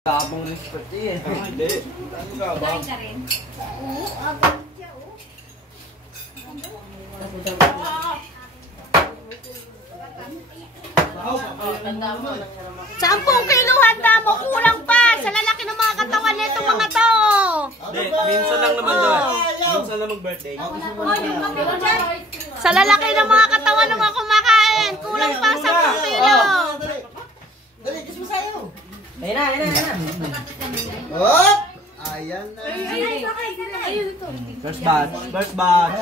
Tabang respect eh. Hindi. Ano ka ba? Galing ka rin. Oo, abang siya, oh. 10 kilo handa mo, kulang pa sa lalaki ng mga katawan nito mga to. Hindi, minsan lang naman daw. Minsan lang mag-birthday. Sa lalaki ng mga katawan ng mga kumakain, kulang pa 10 kilo. Dali, kiss mo sa'yo. Ayun na, ayun na, ayun na. Oh! Ayan na. First batch. First batch.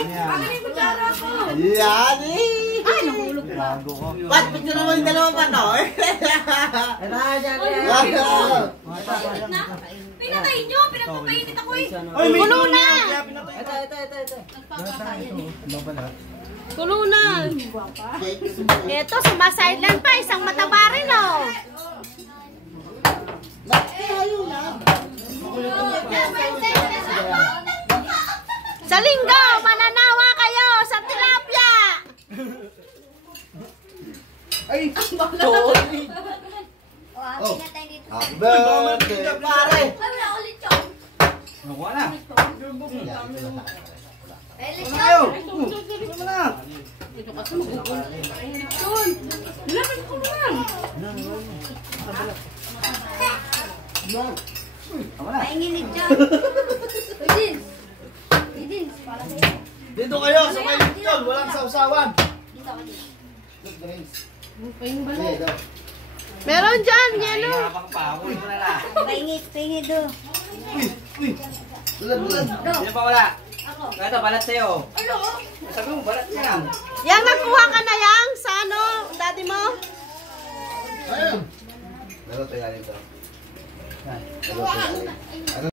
Yan. Yan eh! Bago ko. Ba't picture mo yung dalawang pato? Ayun na, dyan, Pinatay nyo, pinagpapainit ako eh. Ay, may Kulo na! Ito. Kulo na. Ito, sumasideline pa, isang mataba rin oh. Sa linggo, mananawa kayo sa tilapia. Ay! Sorry! Oh, happy birthday, pare! Nakuha na. Ayaw! Ano na? Paingilid dyan. Dito kayo, sa may lechon, walang sausawan. Meron dyan, yelo. Habang pa. Uy, wala na. Paingit do. Bulad. Sino pa wala? Ito, balat sa'yo. Sabi mo, balat niya lang. Yang nakuha ka na yang sa ano, daddy mo? Ayun! Lalo tayo dito. Lalo tayo.